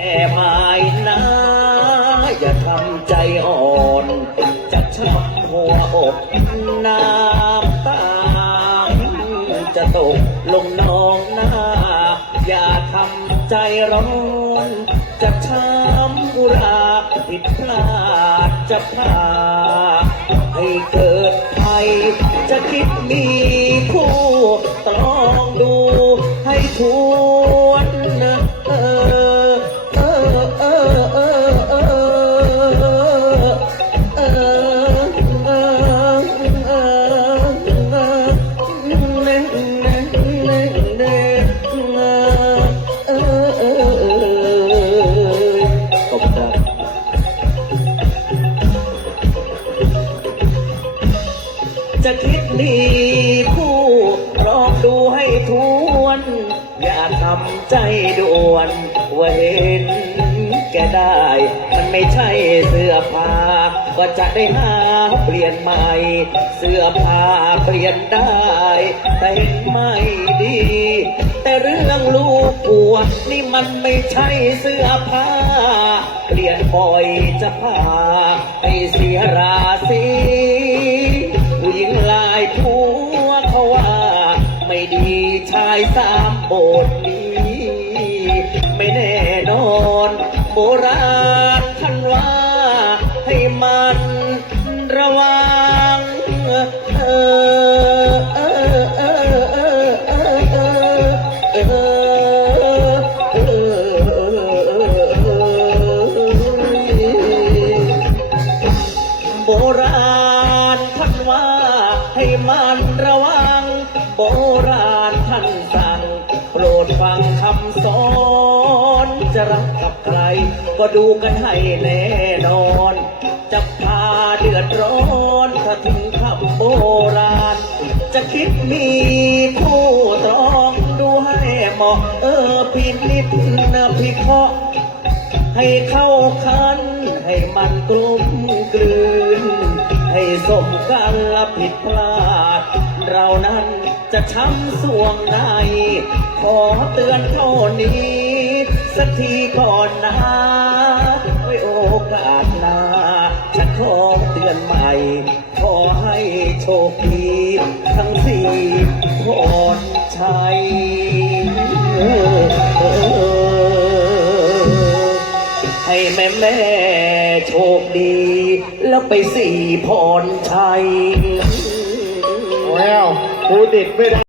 แม่ไม้นะอย่าทำใจอ่อน จะช้ำหัวอกน้ำตาจะตกลงนองหน้า อย่าทำใจร้อน จะช้ำอุราผิดพลาดจะพาให้เกิดภัยจะคิดมี จะคิดดีคู่ลองดูให้ทวน อย่าทำใจด่วนว่าเห็นแกได้ มันไม่ใช่เสื้อผ้าก็จะได้หาเปลี่ยนใหม่ เสื้อผ้าเปลี่ยนได้ แต่เห็นไม่ดี แต่เรื่องลูกผัวนี่มันไม่ใช่เสื้อผ้า เปลี่ยนบ่อยจะพาให้เสียราศี ญิงหลายผัวเขาว่า ไม่ดีชายสามโบสถ์ดีไม่แน่นอน โบราณท่านว่า ให้มันระวังเออโบราณ ท่านว่าให้มันระวัง โบราณท่านสั่งโปรดฟังคำสอนจะรักกับใคร ก็ดูกันให้แน่นอน จะพาเดือดร้อนถ้าถึงคำโบราณ จะคิดมีคู่ตรองดูให้เหมาะ เออพินิจนะพิเคราะห์ให้เข้าคันให้มันกลมกลืน ให้สมกันละผิดพลาด เรานั้นจะช้ำสวงใน ขอเตือนเท่านี้ สักทีก่อนนะไว้โอกาสหน้าฉันขอเตือนใหม่ ขอให้โชคดีทั้งสี่คนชัยให้แม่แม่โชคดี แล้วไปสี่พรชัย แล้วกูติดไม่ได้